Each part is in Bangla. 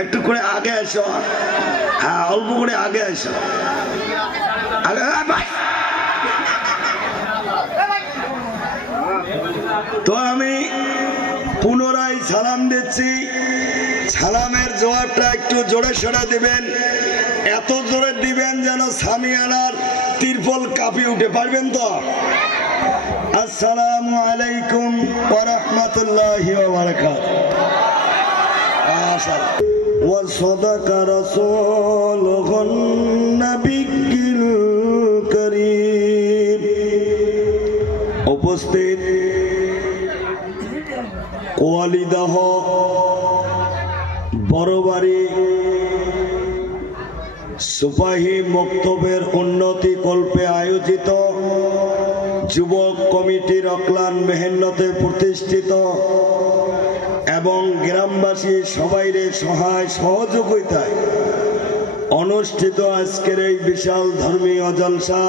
একটু করে আগে এসো, হ্যাঁ অল্প করে আগে এসো, আগে ভাই। তো আমি পুনরায় সালাম দিচ্ছি, সালামের জবাবটা একটু জোরে সোরে দিবেন, এত জোরে দিবেন যেন সামিয়ানার তিরপল কাঁপিয়ে উঠে, পারবেন তো? আসসালামু আলাইকুম ওয়া রাহমাতুল্লাহি ওয়া বারাকাতুহু। ওয়া সাদাকা রাসূলুহুন নাবিয়্যুল কারীম। উপস্থিত ওয়ালিদাহ বড়বাড়ি সুপাহি মক্তবের উন্নতি কল্পে আয়োজিত যুবক কমিটির অক্লান মেহনতে প্রতিষ্ঠিত এবং গ্রামবাসী সবাইরে সহায় সহযোগিতায় অনুষ্ঠিত আজকের এই বিশাল ধর্মীয় জলসা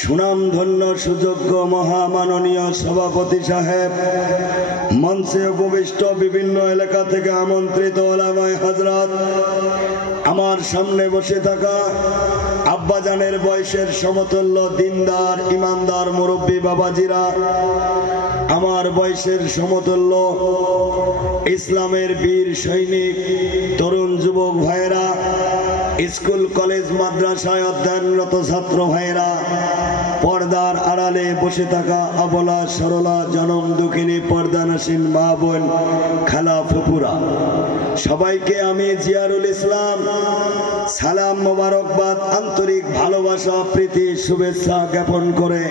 সুনামধন্য সুযোগ্য মহামাননীয় সভাপতি সাহেব, মঞ্চে উপবিষ্ট বিভিন্ন এলাকা থেকে আমন্ত্রিত ওলামায়ে হযরত, আমার সামনে বসে থাকা আব্বাজানের বয়সের সমতুল্য দিনদার ইমানদার মুরব্বী বাবাজিরা, আমার বয়সের সমতুল্য ইসলামের বীর সৈনিক তরুণ যুবক ভাইয়েরা, স্কুল কলেজ মাদ্রাসায় অধ্যয়নরত ছাত্র ভাইয়েরা, পর্দার আড়ালে বসে থাকা অবলা সরলা জনম দুঃখিনী পর্দানসীন মা বোন খালা ফুপুরা, সবাইকে আমি জিয়ারুল ইসলাম সালাম মোবারকবাদ আন্তরিক ভালোবাসা প্রীতি শুভেচ্ছা জ্ঞাপন করে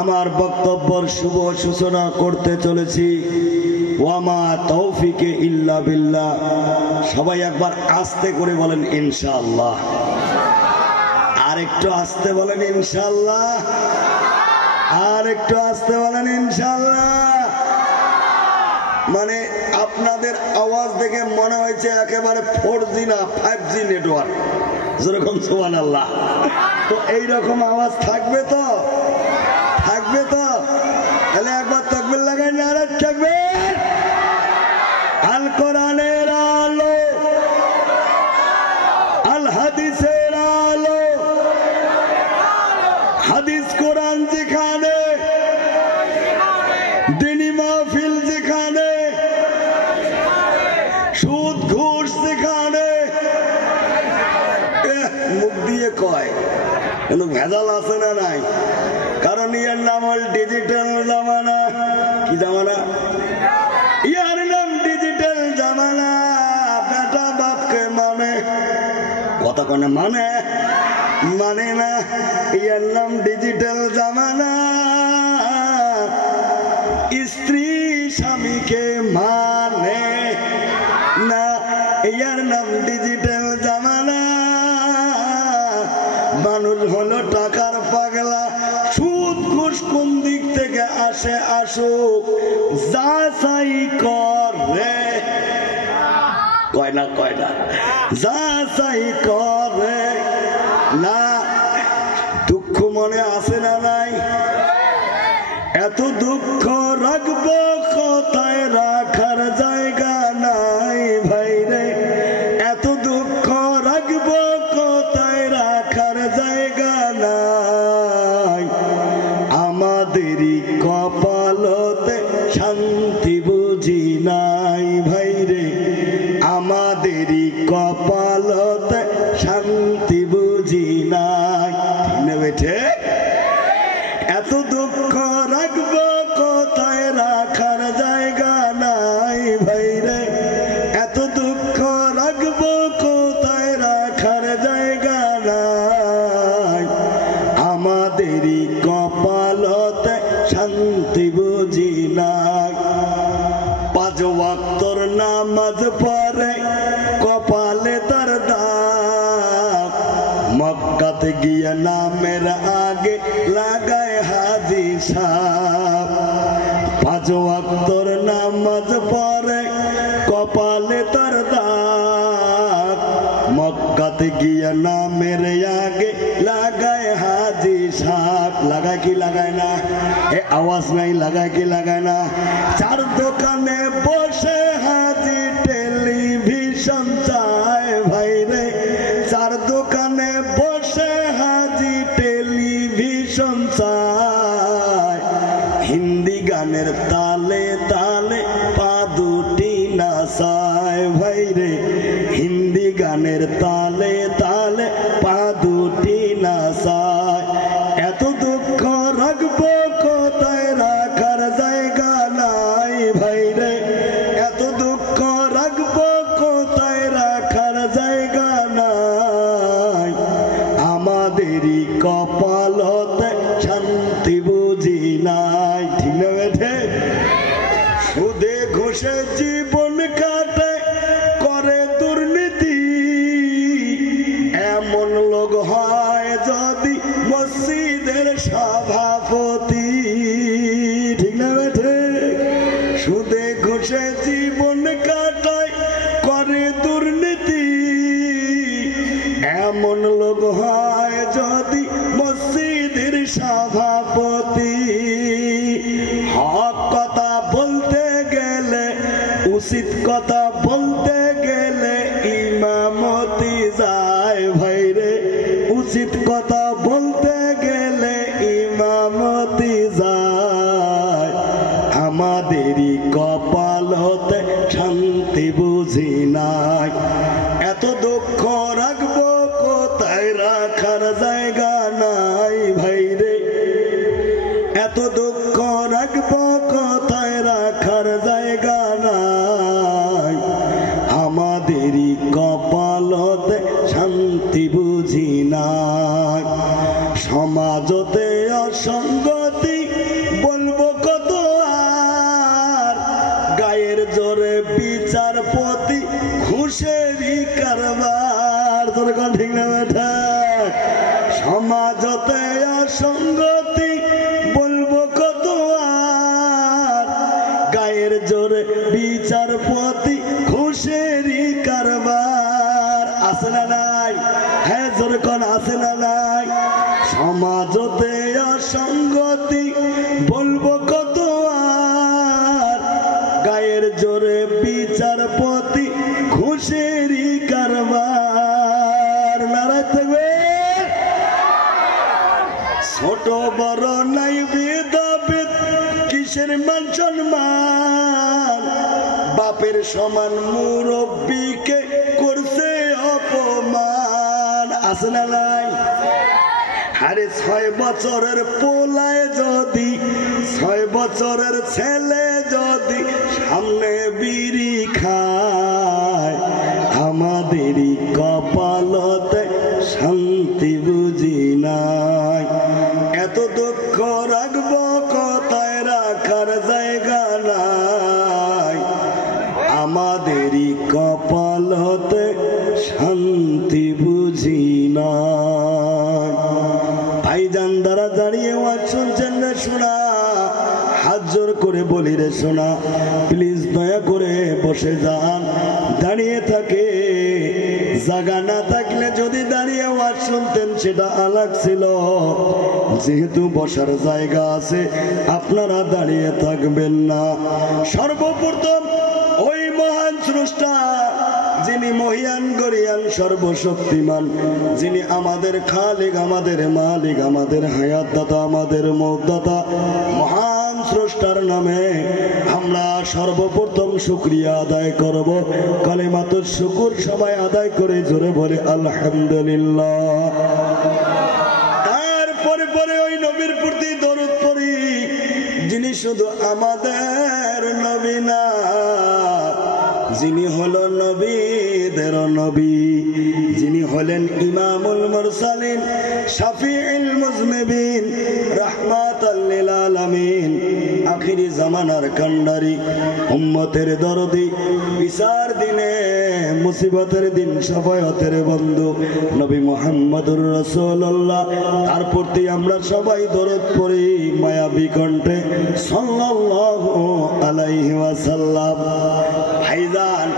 আমার বক্তব্যের শুভ সূচনা করতে চলেছি। ওয়ামা তৌফিকে ইল্লা বিল্লাহ। সবাই একবার আস্তে করে বলেন ইনশাআল্লাহ, আর একটু আস্তে বলেন ইনশাআল্লাহ, আর একটু আস্তে বলেন ইনশাআল্লাহ। মানে আপনাদের আওয়াজ দেখে মনে হয়েছে একেবারে 4G না 5G নেটওয়ার্ক, যেরকম সুবহানাল্লাহ। তো এইরকম আওয়াজ থাকবে তো, থাকবে তো? তাহলে একবার তাকবীর লাগাই, নারে তাকবীর। আল কোরআনের আলো, আল হাদিসের আলো, হাদিস কোরআন যেখানে, দ্বীনি মাহফিল যেখানে, সুদ ঘুষ যেখানে, মুখ দিয়ে কয় কিন্তু ভেজাল আছে না নাই? কারণ ইয়ার নাম হল ডিজিটাল জামানা। কি জামানা? ইয়ার নাম ডিজিটাল জামানা। বেটা বাপকে মানে কথা কনে মানে মানে না, ইয়ার নাম ডিজিটাল জামানা। স্ত্রী স্বামীকে মানে না, ইয়ার নাম ডিজিটাল জামানা। মানুষ হলো টাকার পাগলা, সুদ ঘুষ কোন দিক থেকে আসে আসুক, যাচাই করে, কয় না কয় না, যাচাই করে না। দুঃখ মনে আসে না নাই? এত দুঃখ রাখবো কোথায়, রাখার জায়গা নাই ভাইরে। এত দুঃখ রাখবো কোথায়, রাখার জায়গা নাই। আমাদেরই কপালতে শান্তি বুঝি নাই ভাইরে, আমাদেরই কপালতে শান্তি বুঝি নাই। নেবেছে এত দুঃখ রাখবো কোথায়, রাখার জায়গা নাই ভাইরে। এত দুঃখ রাখবো কোথায়, রাখার জায়গা নাই। আমাদেরই কপালতে শান্তি বুঝি নাই। 5 ওয়াক্তর নামাজ পড়ে কপালে তার দাগ, মক্কাতে গিয়ে নামের আগে লাগায় হাজি সাহেব। 5 ওয়াক্তর নামাজ পড়ে কপালে তার দাগ, মক্কাতে গিয়ে নামের আগে লাগায় হাজি সাহেব। লাগায় কি লাগায় না? এ আওয়াজ নাই, লাগায় কি লাগায় না? 4 দোকানে বসে হাজি টেলিভিশন টেলিভিশন চায় ভাইরে, চার দোকানে বসে হাজি টেলিভিশন চায়। হিন্দি গানের তালে তালে পা দুটি নাচায় ভাইরে, হিন্দি গানের তালে তালে পা দুটি নাচায়। এত দুঃখ রাখবো কোথায়, রাখার জায়গা নাই ভাইরে, এত দুঃখ রাখবো কোথায়, রাখার জায়গা নাই। আমাদেরই কপালতে শান্তি বুঝি নাই। ঠিক না বেঠে? সুদে ঘুষে জীবন কাটে, করে দুর্নীতি, এমন লোক হয় যদি মসজিদের সভাপতি। ঠিক না বেঠে? সুদে ঘুষে জীবন কাটায়, করে দুর্নীতি, এমন লোক হয় যদি মসজিদের সভাপতি। হক কথা বলতে গেলে, উচিত কথা বলতে গেলে ইমামতি যায় ভাইরে, উচিত কথা বলতে গেলে ইমামতি যায়। আমাদেরই কপাল হতে শান্তি বুঝি নাই। এত দুঃখ রাখবো কোথায়, রাখার জায়গা নাই ভাইরে, এত দুঃখ রাখবো কোথায়, রাখার জায়গা নাই। আমাদেরই কপালতে শান্তি বুঝি নাই। সমাজতে অসঙ্গতি বলবো কত আর, গায়ের জোরে বিচারপতি ঘুষেরই কারবার। তোর কোন ঠিক না বেটা? সমাজতে অসঙ্গতি বলবো কত আর, গায়ের জোরে বিচারপতি ঘুষেরই কারবার। আছে না নাই? হ্যাঁ জোরে কোন আছে না নাই? সমাজতে অসঙ্গতি বলবো কত আর, গায়ের জোরে বিচারপতি ঘুষেরই কারবার। নারায় থাকবে। ছোট বড় নাই ভেদাভেদ, কিসের মান সম্মান, বাপের সমান মুরব্বিকে করছে অপমান। আছে না নাই? আরে 6 বছরের পোলায় যদি, 6 বছরের ছেলে যদি সামনে বিড়ি খায়, আমাদেরই কপালতে শান্তি বুঝি নাই। এত দুঃখ রাখবো কোথায়, রাখার জায়গা নাই। আমাদেরই কপালতে শান্তি বুঝি নাই। ভাইজান দ্বারা দাঁড়িয়ে ওয়াজ শুনছেন রে শোনা, হাত জোর করে বলি রে শোনা, প্লিজ দয়া করে বসে যান। দাঁড়িয়ে থাকে জায়গা না থাকলে যদি দাঁড়িয়ে ওয়াজ শুনতেন সেটা আলাদা ছিল। যেহেতু বসার জায়গা আছে আপনারা দাঁড়িয়ে থাকবেন না। সর্বপ্রথম ওই মহান স্রষ্টা যিনি মহিয়ান গরিয়ান সর্বশক্তিমান, যিনি আমাদের খালিক, আমাদের মালিক, আমাদের হায়াত দাতা, আমাদের মৌত দাতা, মহান স্রষ্টার নামে আমরা সর্বপ্রথম শুকরিয়া আদায় করব। কালিমাতুশ শুকুর সবাই আদায় করে জোরে বলে আলহামদুলিল্লাহ। তারপরে পরে ওই নবীর প্রতি দরুদ পড়ি, যিনি শুধু আমাদের নবী না, যিনি হলো নবীদের নবী, যিনি হলেন ইমামুল মুরসালিন, শাফিউল মুজনিবিন, রাহমাতাল লিল আলামিন, আখিরি জামানার কান্ডারি, উম্মতের দরদি, বিচার দিনে মুসিবতের দিন শাফায়াতের বন্ধু নবী মুহাম্মদুর রাসূলুল্লাহ। তার প্রতি আমরা সবাই দরুদ পড়ি মায়াবী কণ্ঠে সাল্লাল্লাহু আলাইহি ওয়াসাল্লাম। ভাইজান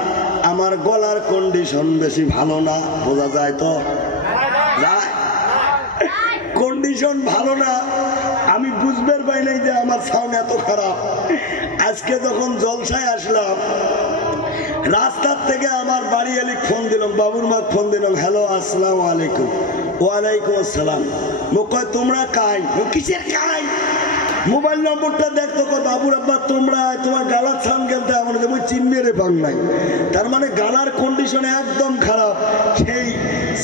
আমার গলার কন্ডিশন বেশি ভালো না, বোঝা যায় তো? কন্ডিশন ভালো না, আমি বুঝবার পাই নাই যে আমার সাউন্ড এত খারাপ। আজকে যখন জলসায় আসলাম রাস্তার থেকে আমার বাড়ি এলি ফোন দিলাম, বাবুর মা ফোন দিলাম, হ্যালো আসসালামু আলাইকুম। ওয়ালাইকুম আসসালাম। কয় তোমরা কাই? কিসের কাই? মোবাইল নম্বরটা দেখতো, বাবুর আব্বা তোমরা তোমার গালার সাউন্ড গেলতে আমার চিনবে রে পান নাই। তার মানে গালার কন্ডিশন একদম খারাপ। সেই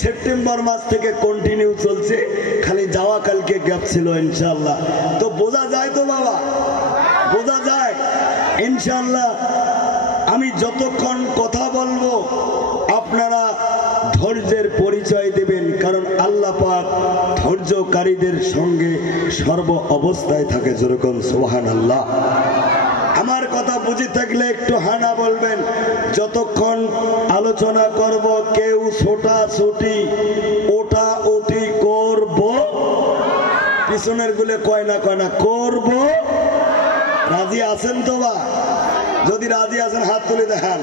সেপ্টেম্বর মাস থেকে কন্টিনিউ চলছে, খালি যাওয়া কালকে গ্যাপ ছিল ইনশাল্লাহ। তো বোঝা যায় তো বাবা, বোঝা যায় ইনশাল্লাহ। আমি যতক্ষণ কথা বলবো আপনারা ধৈর্যের পরিচয় দেবেন, কারণ আল্লাহ পাক ধৈর্যকারীদের সঙ্গে সর্ব অবস্থায় থাকে। যেরকম সুবহানাল্লাহ। আমার কথা বুঝে থাকলে একটু হানা বলবেন। যতক্ষণ আলোচনা করব কেউ ছোটাছুটি ওটা ওটি করব, পিছনের গুলো কয় না করব। রাজি আছেন তো বা? যদি রাজি আছেন হাত তুলে দেখান।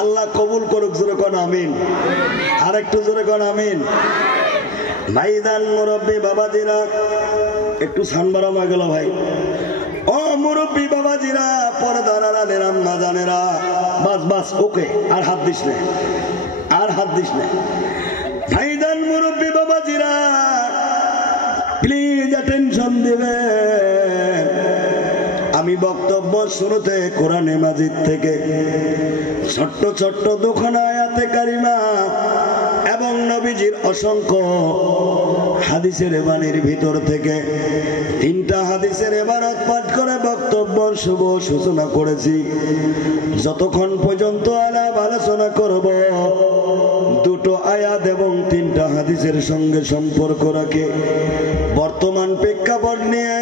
আল্লাহ কবুল করুক। জোরে কোন আমিন। আর একটু জোরে কোন আমিন। ভাইজান মুরব্বী বাবাজিরা, একটু সানবারাম হয়ে গেল ভাই। ও মুরব্বী বাবাজিরা, পর্দারা আম্মা জানেরা, বাস বাস ওকে, আর হাত দিস না, আর হাত দিস না। ভাইজান মুরব্বী বাবাজিরা, প্লিজ অ্যাটেনশন দিবেন। আমি বক্তব্য শুরুতে কোরআনে মাজিদ থেকে ছোট্ট ছোট্ট দুখানা আয়াতে কারিমা এবং নবীজির অসংখ্য হাদিসের বাণীর ভিতর থেকে 3টা হাদিসের ইবারত পাঠ করে বক্তব্য শুভ সূচনা করেছি। যতক্ষণ পর্যন্ত আলাপ আলোচনা করব 2টো আয়াত এবং 3টা হাদিসের সঙ্গে সম্পর্ক রাখে বর্তমান প্রেক্ষাপট নিয়ে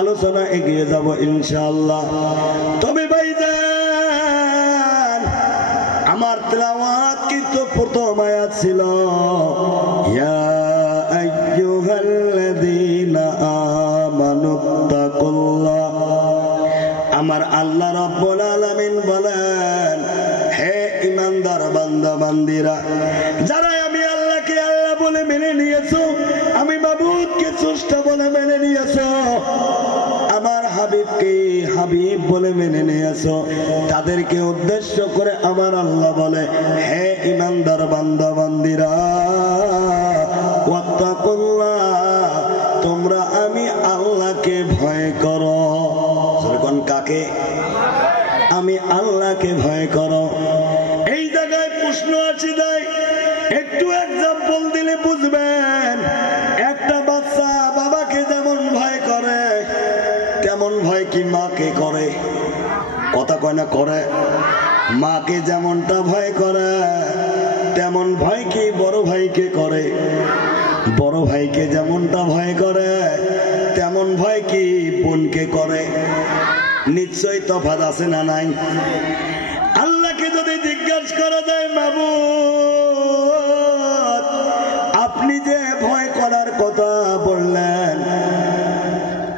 আলোচনা এগিয়ে যাব ইনশাআল্লাহ। তবে ভাইজান, আমার তেলাওয়াত কিন্তু প্রথম আয়াত ছিল ইয়া আইয়ুহাল্লাযীনা আমানুত্তাকুল্লাহ। আমার আল্লাহ রাব্বুল আলামিন বলেন, হে ঈমানদার বান্দা বান্দীরা, যারা আমি আল্লাহকে আল্লাহ বলে মেনে নিয়েছো, আমি মাবুদকে স্রষ্টা বলে মেনে নিয়েছো, আমার হাবিবকে হাবিব বলে মেনে নিয়েছো, তাদেরকে উদ্দেশ্য করে আমার আল্লাহ বলে, হে ঈমানদার বান্দা বান্দীরা, ওয়াত্তাকুল্লাহ, তোমরা আমি আল্লাহকে ভয় করো। কোন কাকে? আমি আল্লাহকে ভয় করো। এই জায়গায় প্রশ্ন আছে, দেয় একটু এক্সাম্পল দিলে বুঝবেন। একটা বাচ্চা বাবাকে যেমন ভয় করে, তেমন ভয় কি মাকে করে? কথা কয় না করে? মাকে যেমনটা ভয় করে, তেমন ভয় কি বড় ভাইকে করে? বড় ভাইকে যেমনটা ভয় করে, তেমন ভয় কি বোনকে করে? নিশ্চয়ই তফাৎ আছে না নাই? আল্লাহকে যদি জিজ্ঞাসা করা যায়, মাবুদ আপনি যে ভয় করার কথা বললেন,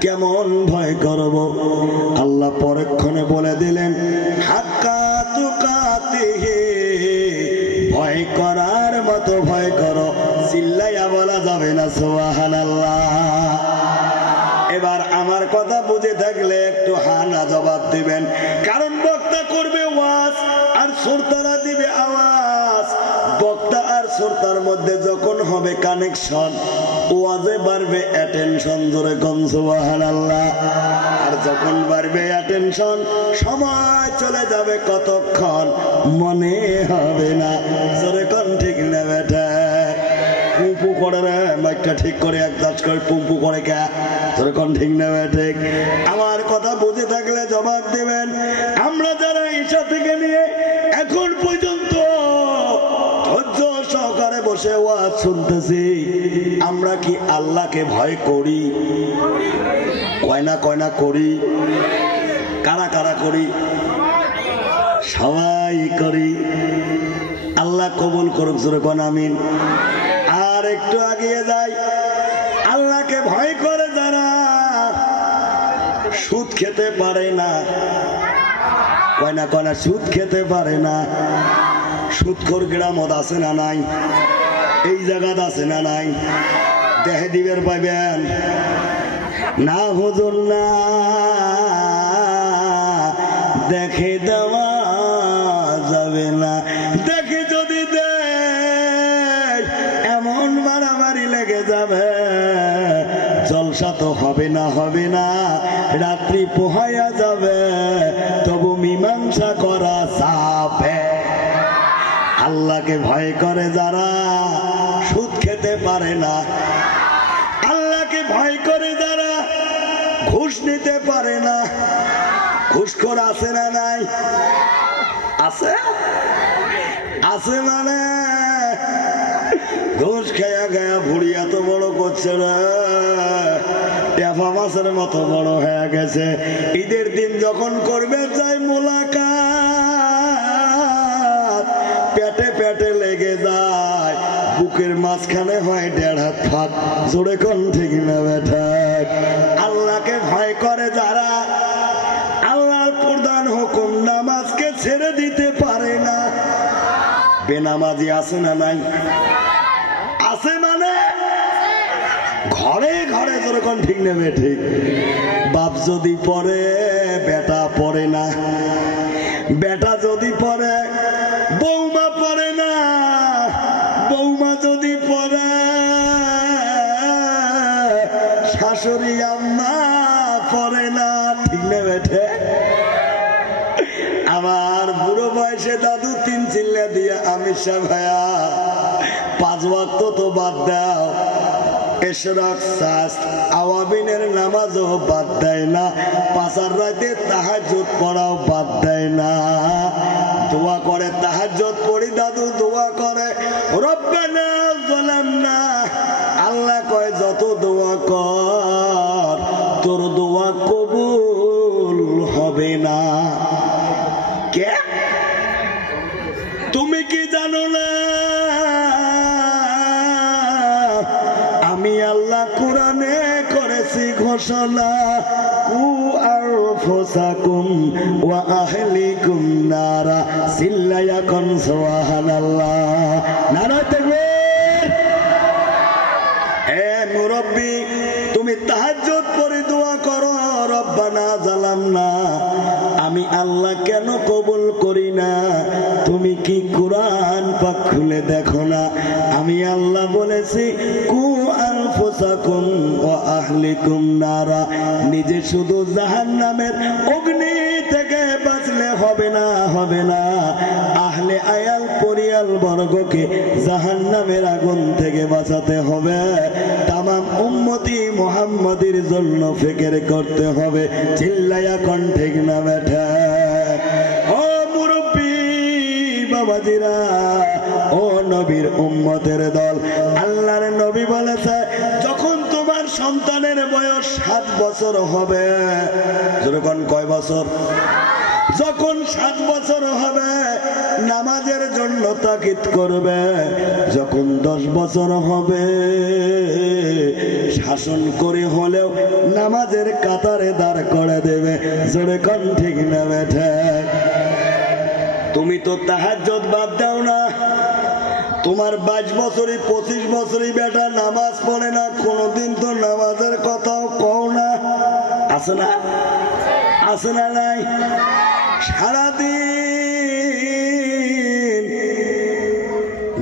কেমন ভয় করব? আল্লাহ পরক্ষণে বলে দিলেন, হাক্কা তুকাতিহি, ভয় করার মতো ভয় করো। চিল্লাইয়া বলা যাবে না সুবহানাল্লাহ। এবার আমার কথা বুঝে থাকলে একটু হানা জবাব দিবেন, কারণ বক্তা করবে ওয়াজ আর শ্রোতারা দিবে আওয়াজ। বক্তা আর শ্রোতার মধ্যে যখন হবে কানেকশন, ওয়াজে বাড়বে অ্যাটেনশন। জোরে কোন সুবহানাল্লাহ। আর যখন বাড়বে অ্যাটেনশন, সময় চলে যাবে কতক্ষণ মনে হবে না। জোরে কোন ঠিক না বেটা? পুম্পু করে রে, মাইকটা ঠিক করে একদাস করে পুম্পু করে কে? তোর কোন ঠিক নেবে? ঠিক। আমার কথা বুঝে থাকলে জবাব দেবেন। আমরা যারা ঈশা থেকে নিয়ে এখন পর্যন্ত ধৈর্য সহকারে বসে ওয়াজ শুনতেছি, আমরা কি আল্লাহকে ভয় করি? কয়না কয়না করি? কারা কারা করি? সবাই করি। আল্লাহ কবুল করুক। জোরে কোন আমিন। আর একটু আগিয়ে যাই। আল্লাহকে ভয় করে যারা সুদ খেতে পারে না, কয়না কয়না সুদ খেতে পারে না। সুদখোর গ্রামত আছে না নাই? এই জায়গাত আছে না নাই? দেহে দিবের পাইবেন না হুজুর না, দেখে দেওয়া যাবে, জলসা তো হবে না, হবে না, রাত্রি পোহাইয়া যাবে, তবু মীমাংসা করা যাবে। আল্লাহকে ভয় করে যারা সুদ খেতে পারে না, আল্লাহকে ভয় করে যারা ঘুষ নিতে পারে না। ঘুষখোর আছে না নাই? আছে, আছে মানে ঘুষ খেয়া গয়া ভুড়ি এত বড় করছে না, টেফা মাছের মতো বড় হয়ে গেছে। ঈদের দিন যখন করবে যাই মোলাকাত, পেটে পেটে লেগে যায়, বুকের মাঝখানে হয় 1.5 হাত ফাঁক। জোরে কোন ঠিক না বেঠা? আল্লাহকে ভয় করে যারা আল্লাহর প্রধান হুকুম নামাজকে ছেড়ে দিতে পারে না। বেনামাজি আছে না নাই? আছে মানে ঘরে ঘরে যেরকম ঠিক নেবে ঠিক। বাপ যদি পড়ে বেটা পড়ে না, বেটা যদি পড়ে বৌমা পড়ে না, বৌমা যদি পড়ে শাশুড়ি আম্মা পড়ে না, ঠিক নেবে ঠিক। আমার বুড়ো বয়সে দাদু 3 চিল্লা দিয়ে আমিষা ভাইয়া 5 ওয়াক্ত তো বাদ দাও, এশরাক সাস আওয়াবিনের নামাজও বাদ দেয় না, পাঁচার রাতে তাহাজ্জুদ পড়াও বাদ দেয় না। দোয়া করে, তাহাজ্জুদ পড়ি দাদু দোয়া করে রব্বানা যালামনা। আল্লাহ কয় যত দোয়া কর তোর দোয়া কবুল হবে না। কে? তুমি কি জানো না আমি আল্লাহ কোরআনে করেছি ঘোষণা, কু আনফুসাকুম ওয়া আহলিকুম নারা। চিল্লায়া কোন সুবহানাল্লাহ, নারা তাকবীর। এ মুরব্বি, তুমি তাহাজ্জুদ পড়ে দোয়া করো রব্বানা যালামনা। আমি আল্লাহ কেন কবুল করি না? তুমি কি কোরআন পাক খুলে দেখো না? আমি আল্লাহ বলেছি কু আনফুসাকুম ওয়া আহলিকুম নারা। নিজে শুধু জাহান্নামের অগ্নি থেকে বাঁচলে হবে না, হবে না, আহলে আয়াল পরিয়াল বর্গকে জাহান্নামের আগুন থেকে বাঁচাতে হবে। তামাম উম্মতি মুহাম্মাদির জন্য ফিকির করতে হবে। চিল্লায়া কোন ঠিক না বেঠা? ও মুরব্বি বাবাজিরা, ও নবীর উম্মতের দল, আল্লাহর নবী বলেছে যখন তোমার সন্তানের বয়স 7 বছর হবে, যখন কয় বছর? যখন 7 বছর হবে নামাজের জন্য তাকিদ করবে। যখন 10 বছর হবে শাসন করে হলেও নামাজের কাতারে দাঁড় করে দেবে। জোরে কোন ঠিক না বেঠা? তুমি তো তাহাজ্জুদ বাদ দাও না। তোমার 22 বছরই 25 বছরই বেটা নামাজ পড়ে না, কোনদিন তো নামাজের কথাও কও না। আছে না? আছে না নাই? সারাদিন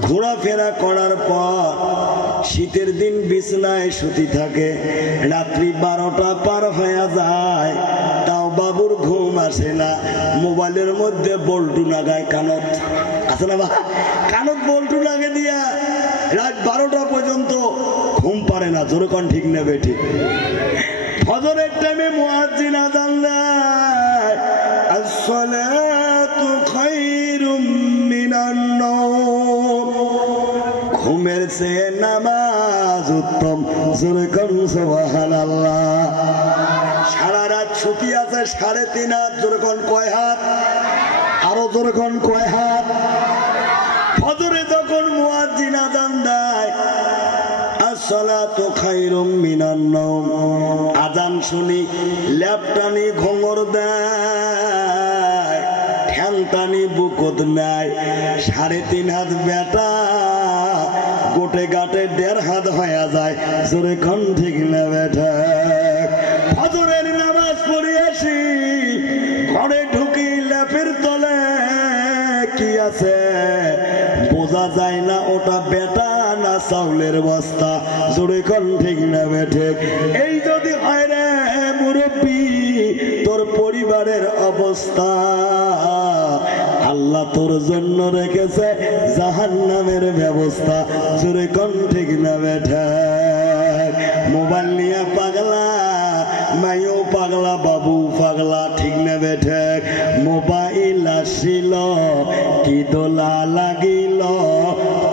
ঘোরাফেরা করার পর শীতের দিন বিছনায় শুতে থাকে, রাত্রি 12টা পার হয়ে যায়, তাও বাবুর ঘুম আসে না। মোবাইলের মধ্যে বল্টু লাগায় কানত। আছে না বা? কানত বল্টু লাগে দিয়া রাত 12টা পর্যন্ত ঘুম পারে না। জোরে কোন ঠিক না বেঠিক? ফজরের টাইমে মুয়াজ্জিন আযান দেয়, আসসালাতু খায়রুম মিনান নাওম। ঘুমের চেয়ে নামাজ উত্তম। জোরে কোন সুবহানাল্লাহ। সারা রাত ছুটি আছে 3.5 হাত। জোরে কোন কয় হাত? আরো জোরে কোন কয় হাত? ফজরে যখন মুয়াজ্জিন আযান দেয়, আসসালাতু খায়রুম মিনান নাওম, আযান শুনি ল্যাপটানি ঘুঙর দেয়, ঠ্যাংটানি বুকত নেয়। 3.5 হাত বেটা গোটে গাটে 1.5 হাত হয়ে যায়। জোরে কোন ঠিক না বেটা? ফজরের নামাজ পড়ে আসি, ঘরে ঢুকি, ল্যাপের তলে কি আছে বোঝা যায় না, ওটা বেটা না চাউলের বস্তা, জোরে কোন ঠিক না বেঠে? এই যদি হয় রে মুরব্বী তোর পরিবারের অবস্থা, আল্লাহ তোর জন্য রেখেছে জাহান্নামের ব্যবস্থা, জোরে কোন ঠিক না বেঠে? মোবাইল নিয়ে পাগলা, মাইও পাগলা, বাবু পাগলা, ঠিক না বেঠে? মোবাইল আসিল কি দোলা লাগিল,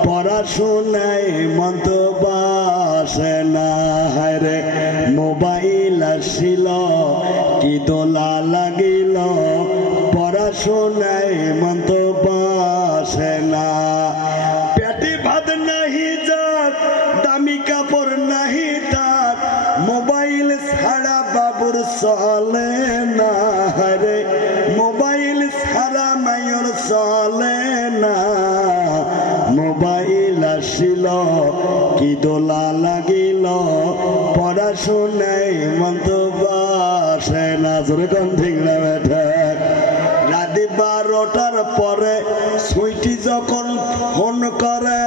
পড়াশোনায় মন তো বসে না। রে মোবাইল আসিল কি দোলা লাগিল, পড়াশোনায় মন তো বসে না। পেটে ভাত নাহি যাক, দামি কাপড় নাহি তাক, মোবাইল ছাড়া বাবুর চলে না। রে মোবাইল ছাড়া মায়ের চলে না। মোবাইল আসিল কি দোলা লাগিল, পড়াশোনায় মন তো বসে না, জোরে কোন ঠিক না বেঠে? রাতে 12টার পরে সুইটি যখন ফোন করে,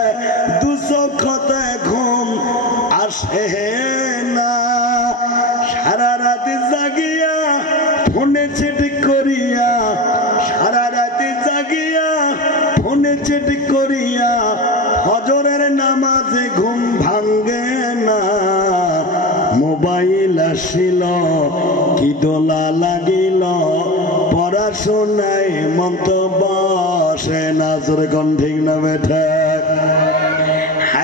দু চোখতে ঘুম আসে না। সারা রাতে জাগিয়া ফোনে চেট করিয়া, সারা রাতে জাগিয়া ফোনে চেট করিয়া, ফজরের নামাজে ঘুম ভাঙ্গে না। মোবাইল আসিল কি দোলা লাগিল, পড়াশোনায় মন তো বসে না, জোরে কোন ঠিক না বেঠে?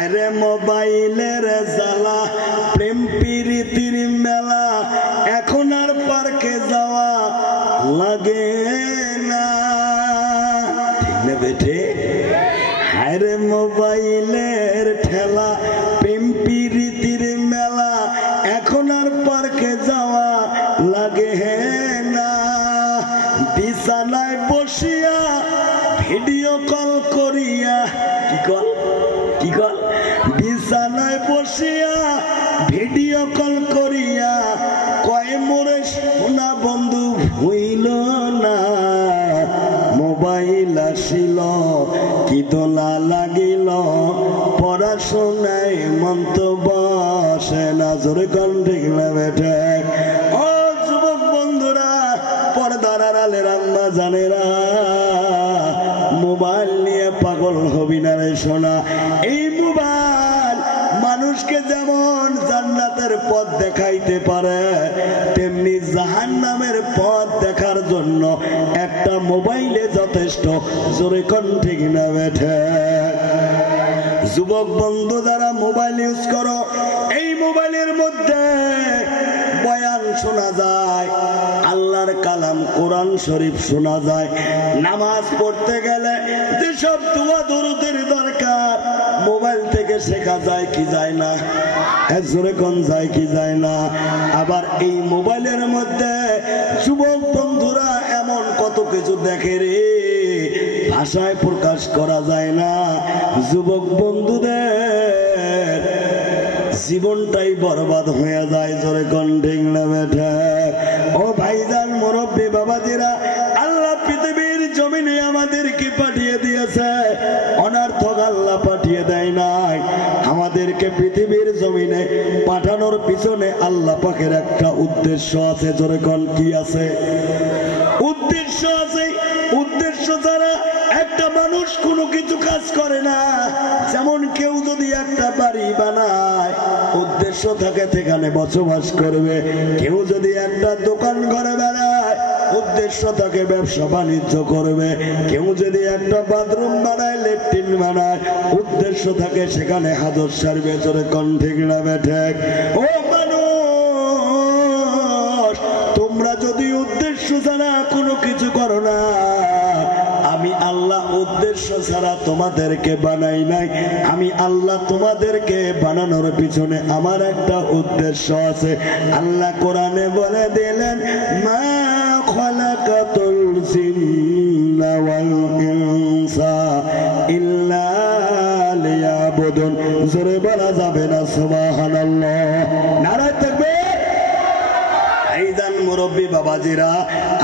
আরে মোবাইলের জ্বালা, প্রেম প্রীতির মেলা, এখন আর পার্কে যাওয়া লাগে না, ঠিক না বেঠে? আরে মোবাইলের ঠেলা, প্রেম প্রীতির মেলা, এখন আর পার্কে যাওয়া লাগে না। বিছানায় বসিয়া ভিডিও কল করিয়া, কি কল কি কল? বিছানায় বসিয়া ভিডিও কল করিয়া, কয় মোরে সোনা বন্ধু হইল না। মোবাইল আসিল কি দোলা লাগিল, পড়াশোনায় মন তো বসে না, জোরে কোন ঠিক না বেঠে? ও যুবক বন্ধুরা, পর্দার আড়ালের আম্মা জানেরা, মোবাইল নিয়ে পাগল হবি না রে সোনা। এই মোবাইল মানুষকে যেমন জান্নাতের পথ দেখাইতে পারে, তেমনি জাহান্নামের পথ দেখার জন্য একটা মোবাইলে যথেষ্ট, জোরে কোন ঠিক না বেঠে? যুবক বন্ধু যারা মোবাইল ইউজ করো, এই মোবাইলের মধ্যে বয়ান শোনা যায়, আল্লাহর কালাম কোরআন শরীফ শোনা যায়। নামাজ পড়তে গেলে যেসব দোয়া দরুদের দরকার, মোবাইল থেকে শেখা যায় কি যায় না? জোরে কোন যায় কি যায় না? আবার এই মোবাইলের মধ্যে যুবক বন্ধুরা এমন কত কিছু দেখে রে, ভাষায় প্রকাশ করা যায় না। যুবক বন্ধুদের জীবনটাই বরবাদ হয়ে যায়, জোরে কোন ঠিক না বেঠে? ও ভাইজান, মুরব্বী বাবাজিরা, আল্লাহ পৃথিবীর জমিনে আমাদেরকে পাঠিয়ে দিয়েছে, অনর্থক আল্লাহ পাঠিয়ে দেয় নাই। আমাদেরকে পৃথিবীর জমিনে পাঠানোর পিছনে আল্লাহ পাকের একটা উদ্দেশ্য আছে, জোরে কোন কি আছে? উদ্দেশ্য আছে। উদ্দেশ্য ছাড়া একটা মানুষ কোনো কিছু কাজ করে না। যেমন কেউ যদি একটা বাড়ি বানায়, উদ্দেশ্য থাকে সেখানে বসবাস করবে। কেউ যদি একটা দোকান ঘরে বানায়, উদ্দেশ্য থাকে ব্যবসা বাণিজ্য করবে। কেউ যদি একটা বাথরুম বানায়, ল্যাট্রিন বানায়, উদ্দেশ্য থাকে সেখানে হাজত সারবে, জোরে কোন ঠিক না বেঠে? ও মানুষ, তোমরা যদি উদ্দেশ্য ছাড়া কোনো কিছু করো না, আমি আল্লাহ উদ্দেশ্য ছাড়া তোমাদেরকে বানাই নাই। আমি আল্লাহ তোমাদেরকে বানানোর পিছনে আমার একটা উদ্দেশ্য আছে। আল্লাহ কোরআনে বলে দিলেন, মা খালাকাতুল জিন্না ওয়াল ইনসা ইল্লা লিয়াবুদুন। জোরে বলা যাবে না সুবহানাল্লাহ? নারায়ে তাকবীর। এইদান মুরব্বী বাবাজিরা,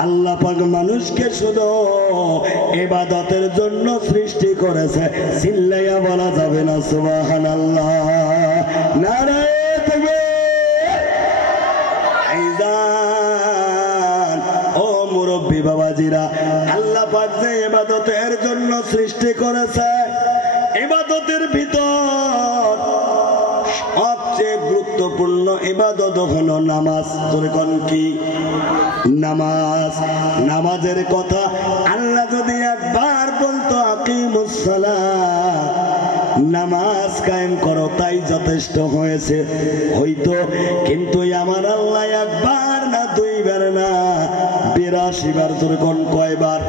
আল্লাহ পাক মানুষকে শুধু ইবাদতের জন্য সৃষ্টি করেছে, চিল্লাইয়া বলা যাবে না সুবহানাল্লাহ। নারায়ে তাকবীর। ও মুরব্বী বাবাজিরা, আল্লাহ পাক যে ইবাদতের জন্য সৃষ্টি করেছে, ইবাদতের ভিতর সবচেয়ে গুরুত্বপূর্ণ ইবাদত হলো নামাজ। তোর কোন কি? নামাজ। নামাজের কথা আল্লাহ যদি একবার বলতো আকিমুস সালাহ, নামাজ কায়েম করো, তাই যথেষ্ট হয়েছে হইতো। কিন্তু আমার আল্লাহ একবার না, দুইবার না, 82 বার। তোর কোন কয়বার?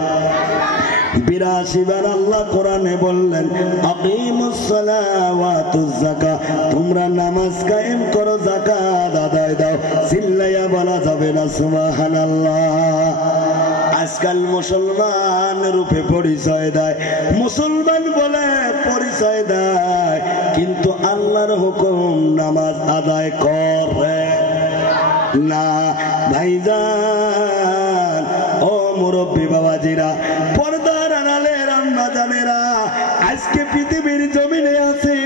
82 বার আল্লাহ কোরআনে বললেন আকিমুস সালাহ ওয়া আতুজ যাকাত, তোমরা নামাজ কায়েম করো, যাকাত আদায় দাও। চিল্লাইয়া বলা যাবে না সুবহানাল্লাহ। আজকাল মুসলমান রূপে পরিচয় দেয়, মুসলমান বলে পরিচয় দেয়, কিন্তু আল্লাহর হুকুম নামাজ আদায় করে না। ভাইজান, ও মুরব্বী বাবাজিরা, পর্দার আড়ালের আম্মা জানেরা, আজকে পৃথিবীর জমিনে আছি,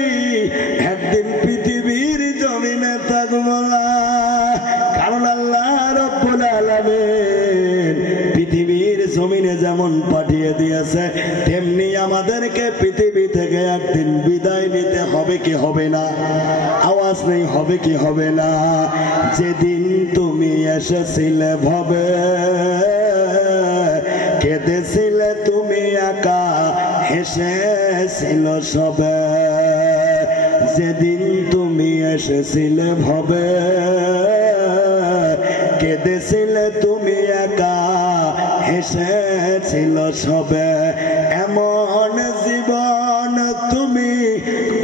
একদিন পৃথিবীর জমিনে থাকবো না। কারণ আল্লাহ রাব্বুল আলামিন পৃথিবীর জমিনে যেমন পাঠিয়ে দিয়েছে, তেমনি আমাদেরকে পৃথিবী থেকে একদিন বিদায় নিতে হবে কি হবে না? আওয়াজ নেই, হবে কি হবে না? যেদিন তুমি এসেছিলে ভবে, কেঁদেছিলে তুমি একা, হেসেছিল সবে। যেদিন তুমি এসেছিলে ভবে, কেঁদেছিলে তুমি একা, হেসেছিল সবে। এমন জীবন তুমি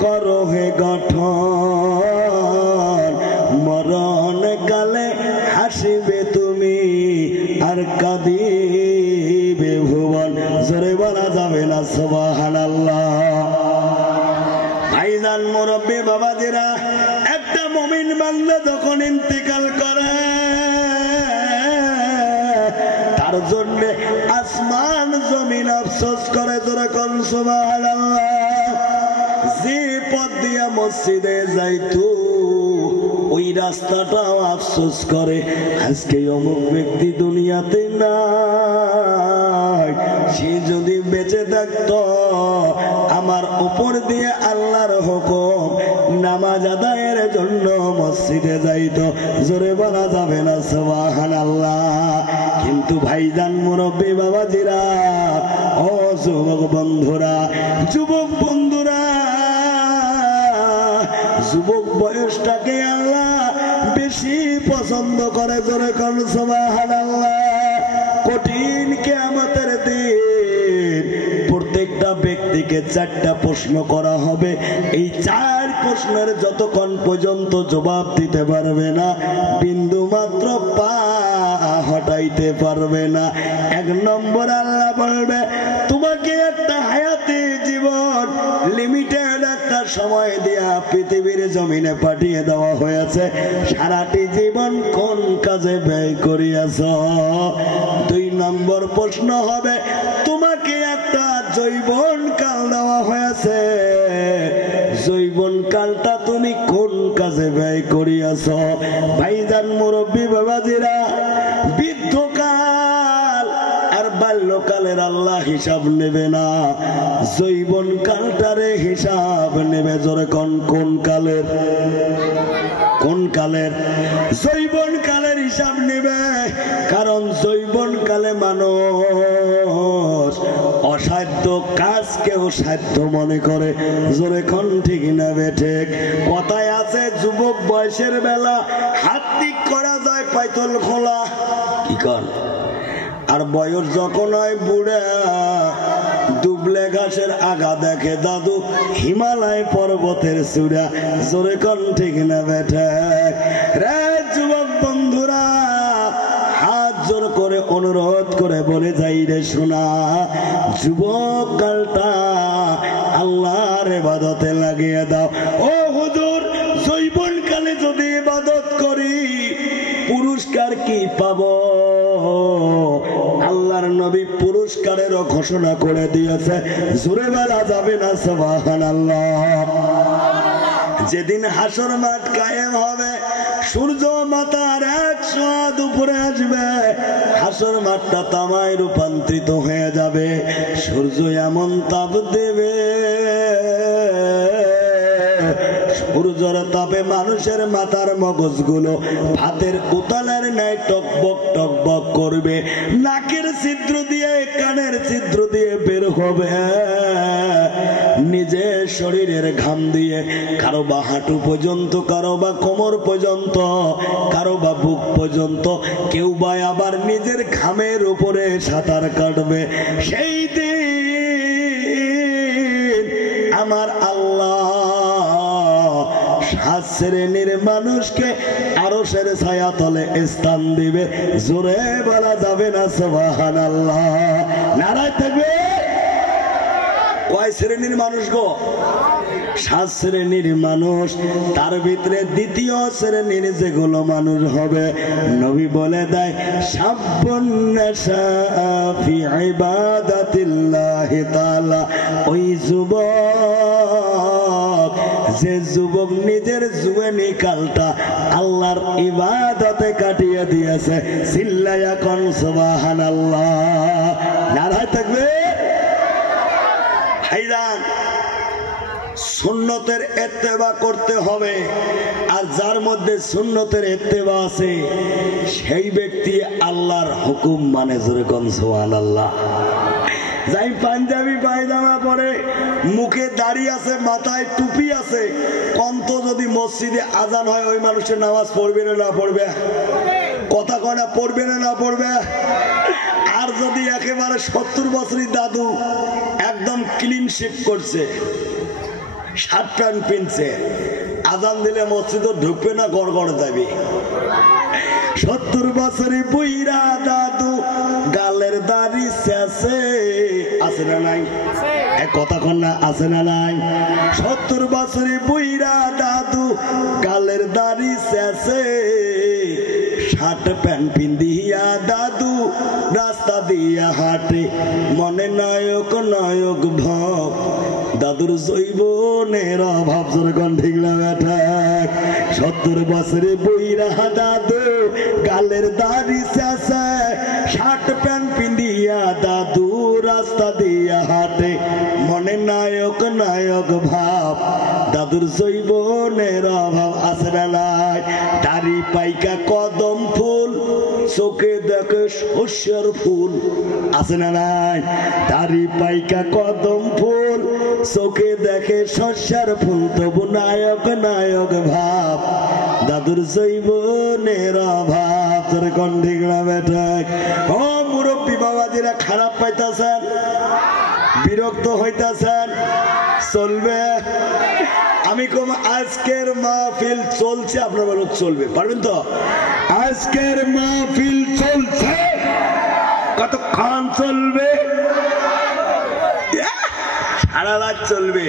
করো হে গঠন, মরণ কালে হাসিবে তুমি আর কাঁদিবে ভুবন। জোরে বলা যাবে না সুবহানাল্লাহ। ভাইজান, মুরব্বী বাবাজিরা, একটা মুমিন বান্দা যখন ইন্তিকাল করে, তার জন্য আসমান জমিন আফসোস করে। জোরে কোন সুবহানাল্লাহ। যে পথ দিয়া মসজিদে যাইতো, ওই রাস্তাটাও আফসোস করে, আজকে অমুক ব্যক্তি দুনিয়াতে নাই, সে যদি বেঁচে থাকতো, আমার উপর দিয়ে আল্লাহর হুকুম নামাজ আদায়ের জন্য মসজিদে যাইতো। জোরে বলা যাবে না সুবহানাল্লাহ। কিন্তু ভাইজান, মুরব্বী বাবাজিরা, ও যুবক বন্ধুরা, যুবক বন্ধুরা, যুবক বয়সটাকে আল্লাহ বেশি পছন্দ করে। জোরে কোন সুবহানাল্লাহ। কঠিন কিয়ামতের দিন প্রত্যেকটা ব্যক্তিকে 4টা প্রশ্ন করা হবে। এই 4 প্রশ্নের যতক্ষণ পর্যন্ত জবাব দিতে পারবে না, বিন্দু মাত্র পা হটাইতে পারবে না। 1 নম্বর, আল্লাহ বলবে তোমাকে একটা হায়াতে জীবন লিমিটেড একটা সময় দিয়া পৃথিবীর জমিনে পাঠিয়ে দেওয়া হয়েছে, সারাটি জীবন কোন কাজে ব্যয় করিয়াছ? 2 নম্বর প্রশ্ন হবে তোমাকে একটা জৈবন কাল দেওয়া হয়েছে, জৈবন কালটা তুমি কোন কাজে ব্যয় করিয়াছ? ভাইজান, মুরব্বী বাবাজিরা, বৃদ্ধকাল আর বাল্যকালের আল্লাহ হিসাব নেবে না, জৈবন কালটারে হিসাব নেবে। জোরে কোন কোন কালের? কোন কালের? জৈবন কালের হিসাব নেবে। কারণ জৈবন কালে মানুষ অসাধ্য কাজকেও সাধ্য মনে করে। জোরে কোন ঠিক না বেঠিক? কথায় আছে যুবক বয়সের বেলা হাত দিক করা যায় পাইতল খোলা, কি কর? আর বয়স যখন হয় বুড়া, দুবলে ঘাসের আগা দেখে দাদু হিমালয় পর্বতের চূড়া। জোরে কোন ঠিক না বেঠিক? রে যুবক বন্ধুরা, হাত জোর করে অনুরোধ করে বলে যাই রে শোনা, যুবক কালটা আল্লাহর ইবাদতে লাগিয়ে দাও। ও হুজুর, জৈবন কালে যদি ইবাদত করি পুরস্কার কি পাবো? আল্লাহর নবী পুরস্কারেরও ঘোষণা করে দিয়েছে, জোরে বলা যাবে না সুবহানাল্লাহ। যেদিন হাসর মাঠ কায়েম হবে, সূর্য মাথার 100 হাত উপরে আসবে, হাসর মাঠটা তামায় রূপান্তরিত হয়ে যাবে, সূর্য এমন তাপ দেবে, সূর্যের তাপে মানুষের মাথার মগজগুলো ভাতের উতানের ন্যায় টকবক টকবক করবে, নাকের ছিদ্র দিয়ে কানের ছিদ্র দিয়ে বের হবে, নিজের শরীরের ঘাম দিয়ে কারো বা হাঁটু পর্যন্ত, কারো বা কোমর পর্যন্ত, কারো বা বুক পর্যন্ত, কেউ বা আবার নিজের ঘামের উপরে সাঁতার কাটবে। সেই দিন আমার আল্লাহ 7 শ্রেণীর মানুষকে আরশের ছায়া তলে স্থান দিবে, জোরে বলা যাবে না সুবহানাল্লাহ। নারায়ে তাকবীর। কয় শ্রেণীর মানুষ গো? 7 শ্রেণীর মানুষ। তার ভিতরে দ্বিতীয় শ্রেণীর যেগুলো মানুষ হবে, নবী বলে দেয়, শাব্বুন নাশা ফি ইবাদাতিল্লাহি তাআলা। ওই যুবক, যে যুবক নিজের জুয়ানি কালটা আল্লাহর ইবাদতে কাটিয়ে দিয়েছে, চিল্লায়া কোন সুবহানাল্লাহ। নারায়ে তাকবীর। ভাইজান, সুন্নতের ইত্তেবা করতে হবে, আর যার মধ্যে সুন্নতের ইত্তেবা আছে সেই ব্যক্তি আল্লাহর হুকুম মানে, জোরে কোন সুবহানাল্লাহ। যাই পাঞ্জাবি পায়জামা পরে, মুখে দাড়ি আছে, মাথায় টুপি আছে, কন্ত যদি মসজিদে আজান হয় ওই মানুষের নামাজ পড়বে না না পড়বে? কথা কনা পড়বে না না পড়বে? আর যদি একেবারে 70 বছরের দাদু একদম ক্লিন শেভ করছে, শার্ট প্যান্ট পিনছে, আজান দিলে মসজিদে ঢুকবে না, গড়গড় যাবে। 70 বছরের বুইরা দাদু, গালের দাড়ি শেষে আছে না নাই? কথা কন্যা আছে না নাই? 70 বছরের বুইরা দাদু, গালের দাড়ি শেষে, শার্ট প্যান্ট পিন্দিয়া দাদু রাস্তা দিয়া হাঁটে, মনে নায়ক নায়ক ভাব, দাদুর জৈবনের অভাব, জোরগণ ঠিক না বেটা? 70 বছরে বইরা দাদু, গালের দাড়ি শেষে, শার্ট প্যান্ট পিন্দিয়া দাদু রাস্তা দিয়া হাঁটে, মনে নায়ক নায়ক ভাব, দাদুর জৈবনের অভাব আছে না নাই? দাড়ি পাইকা কদম ফুল, চোখে দেখে শস্যের ফুল, আছে না নাই? দাড়ি পাইকা কদম ফুল, চোখে দেখে শস্যের ফুল, তবু নায়ক নায়ক ভাব, দাদুর জৈবনের অভাব, তোর কোন ঠিক না বেটা? ও মুরব্বী বাবাজিরা, খারাপ পাইতাছেন, বিরক্ত হইতাছেন, চলবে? আমি কম, আজকের মাহফিল চলছে, আপনার বলো চলবে, পারবেন তো? আজকের মাহফিল চলছে, কতক্ষণ চলবে? সারা রাত চলবে।